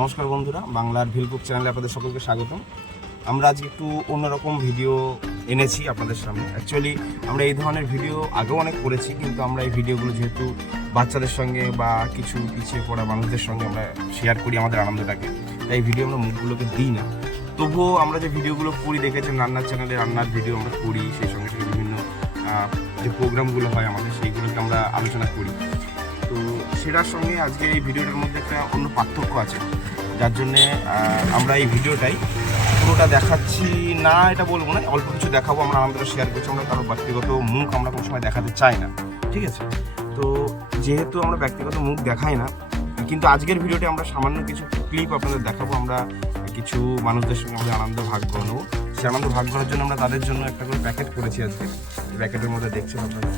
নমস্কার বন্ধুরা, বাংলার ভিলকুক চ্যানেলে আপনাদের সকলকে স্বাগতম। আমরা আজকে একটু অন্যরকম ভিডিও এনেছি আপনাদের সামনে। অ্যাকচুয়ালি আমরা এই ধরনের ভিডিও আগেও অনেক করেছি, কিন্তু আমরা এই ভিডিওগুলো যেহেতু বাচ্চাদের সঙ্গে বা কিছু পিছিয়ে পড়া মানুষদের সঙ্গে আমরা শেয়ার করি আমাদের আনন্দটাকে, তাই এই ভিডিও আমরা মুখগুলোকে দিই না। তবুও আমরা যে ভিডিওগুলো করি দেখেছেন, রান্নার চ্যানেলে রান্নার ভিডিও আমরা করি, সেই সঙ্গে সঙ্গে বিভিন্ন যে প্রোগ্রামগুলো হয় আমাদের সেইগুলোকে আমরা আলোচনা করি। তো সেটার সঙ্গে আজকে এই ভিডিওটার মধ্যে একটা অন্য পার্থক্য আছে, যার জন্যে আমরা এই ভিডিওটাই পুরোটা দেখাচ্ছি না, এটা বলবো না, অল্প কিছু দেখাবো, আমরা আনন্দটা শেয়ার করছি। আমরা কারো ব্যক্তিগত মুখ আমরা কোনো সময় দেখাতে চাই না, ঠিক আছে? তো যেহেতু আমরা ব্যক্তিগত মুখ দেখাই না, কিন্তু আজকের ভিডিওতে আমরা সামান্য কিছু ক্লিপ আপনাদের দেখাবো। আমরা কিছু মানুষদের সঙ্গে আমাদের আনন্দ ভাগ করে নেবো। সেই আনন্দ ভাগ করার জন্য আমরা তাদের জন্য একটা করে প্যাকেট করেছি আজকে। এই প্যাকেটের মধ্যে দেখছেন আপনারা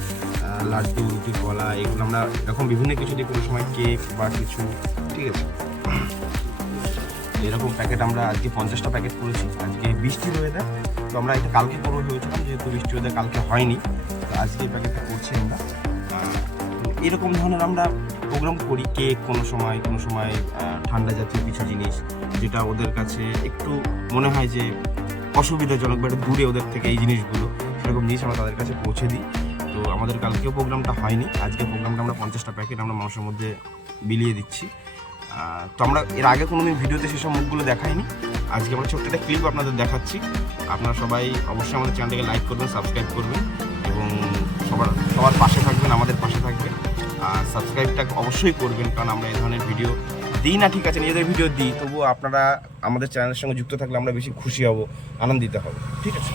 লাড্ডু, রুটি, কলা, এগুলো আমরা এরকম বিভিন্ন কিছু দিয়ে, কোনো সময় কেক বা কিছু, ঠিক আছে? এরকম প্যাকেট আমরা আজকে 50টা প্যাকেট করেছি। আজকে বৃষ্টির ওয়েদার, তো আমরা এটা কালকে করবো ভেবেছিলাম, যেহেতু বৃষ্টির ওয়েদার কালকে হয়নি, তো আজকে এই প্যাকেটটা করছি আমরা। এরকম ধরনের আমরা প্রোগ্রাম করি, কেক, কোনো সময় ঠান্ডা জাতীয় কিছু জিনিস, যেটা ওদের কাছে একটু মনে হয় যে অসুবিধাজনক বা একটু দূরে ওদের থেকে এই জিনিসগুলো, সেরকম জিনিস আমরা তাদের কাছে পৌঁছে দিই। তো আমাদের কালকেও প্রোগ্রামটা হয়নি, আজকে প্রোগ্রামটা আমরা 50টা প্যাকেট আমরা মানুষের মধ্যে বিলিয়ে দিচ্ছি। তো আমরা এর আগে কোনোদিন ভিডিওতে সেসব মুখগুলো দেখাইনি, আজকে আমরা ছোট্ট একটা ক্লিপ আপনাদের দেখাচ্ছি। আপনারা সবাই অবশ্যই আমাদের চ্যানেলটাকে লাইক করবেন, সাবস্ক্রাইব করবেন এবং সবার পাশে থাকবেন, আমাদের পাশে থাকবেন। আর সাবস্ক্রাইবটা অবশ্যই করবেন, কারণ আমরা এই ধরনের ভিডিও দিই না, ঠিক আছে, নিজেদের ভিডিও দিই, তবুও আপনারা আমাদের চ্যানেলের সঙ্গে যুক্ত থাকলে আমরা বেশি খুশি হব, আনন্দিত হব, ঠিক আছে?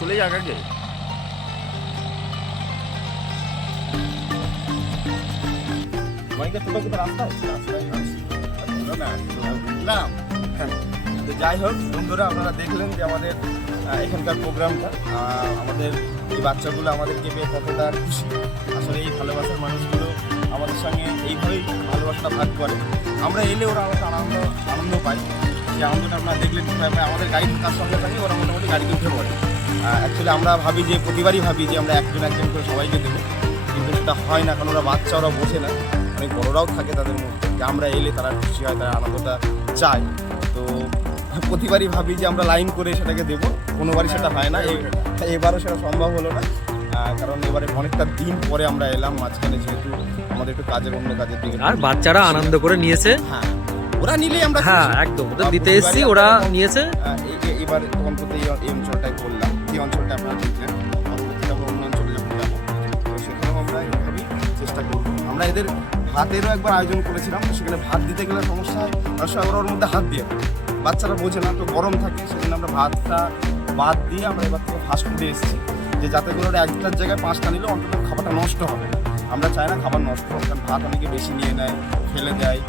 চলে যাক আগে। তো যাই হোক বন্ধুরা, আপনারা দেখলেন যে আমাদের এখানকার প্রোগ্রামটা। আমাদের এই বাচ্চাগুলো আমাদেরকে পেয়ে কতটা খুশি। আসলে এই ভালোবাসার মানুষগুলো আমাদের সঙ্গে এইভাবেই ভালোবাসাটা ভাগ করে। আমরা এলে ওরা আমাদের আনন্দ পাই। সেই আনন্দটা আপনারা দেখলেন কীভাবে আমাদের গাড়ি তার সঙ্গে থাকে, ওরা মোটামুটি গাড়িতে উঠে পড়ে। অ্যাকচুয়ালি আমরা ভাবি যে প্রতিবারই ভাবি যে আমরা একজন করে সবাইকে দেবো, কিন্তু সেটা হয় না, কারণ ওরা বাচ্চা, ওরা বোঝে না। অনেক বড়রাও থাকে তাদের মধ্যে, যে আমরা এলে তারা খুশি হয়, তারা আনন্দটা চায়। তো প্রতিবারই ভাবি যে আমরা লাইন করে সেটাকে দেবো, কোনোবারই সেটা হয় না। এবারও সেটা সম্ভব হলো না, কারণ এবারে অনেকটা দিন পরে আমরা এলাম, মাঝখানে যেহেতু আমাদের একটু অন্য কাজের দিকে। আর বাচ্চারা আনন্দ করে নিয়েছে। হ্যাঁ, ওরা নিলেই আমরা একদম ওদের দিতে এসেছি, ওরা নিয়েছে। এবার অন্তত এই অঞ্চলটাই করলাম, এই অঞ্চলটা আপনারা দেখলেন। পরবর্তীতে আমরা অন্য অঞ্চলে যখন যাবো, তো সেখানেও আমরা এইভাবেই চেষ্টা করবো। আমরা এদের ভাতেরও একবার আয়োজন করেছিলাম, তো সেখানে ভাত দিতে গেলে সমস্যা হয়, আর সবাই ওর মধ্যে হাত দিয়ে বাচ্চারা বোঝে না, তো গরম থাকে, সেজন্য আমরা ভাতটা বাদ দিয়ে আমরা এবার থেকে ফাস্ট ফুডে এসেছি, যে যাতে করে ওরা একটার জায়গায় 5টা নিলেও অন্তত খাবারটা নষ্ট হবে। আমরা চাই না খাবার নষ্ট হোক, কারণ ভাত অনেকে বেশি নিয়ে নেয়, ফেলে দেয়,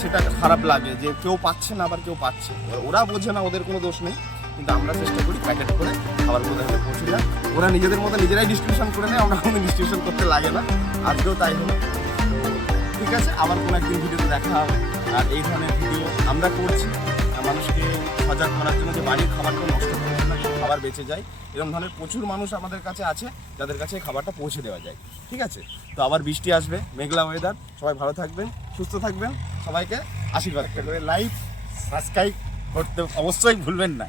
সেটা খারাপ লাগে যে কেউ পাচ্ছে না আবার কেউ পাচ্ছে। ওরা বোঝে না, ওদের কোনো দোষ নেই, কিন্তু আমরা চেষ্টা করি প্যাকেট করে খাবারগুলো তাদের পৌঁছে যায়। ওরা নিজেদের মতো নিজেরাই ডিস্ট্রিবিউশন করে নেয়, আমরা কোনো ডিস্ট্রিবিউশন করতে লাগে না। আজকেও তাই হলো। ঠিক আছে, আবার কোনো একদিন ভিডিওতে দেখা হবে। আর এই ধরনের ভিডিও আমরা করছি মানুষকে সজাগ করার জন্য, যে বাড়ির খাবারটা নষ্ট করবে না, খাবার বেঁচে যায়। এরকম ধরনের প্রচুর মানুষ আমাদের কাছে আছে, যাদের কাছে খাবারটা পৌঁছে দেওয়া যায়। ঠিক আছে, তো আবার বৃষ্টি আসবে, মেঘলা ওয়েদার, সবাই ভালো থাকবেন, সুস্থ থাকবেন, সবাইকে আশীর্বাদ করে লাইক সাবস্ক্রাইব করতে অবশ্যই ভুলবেন না।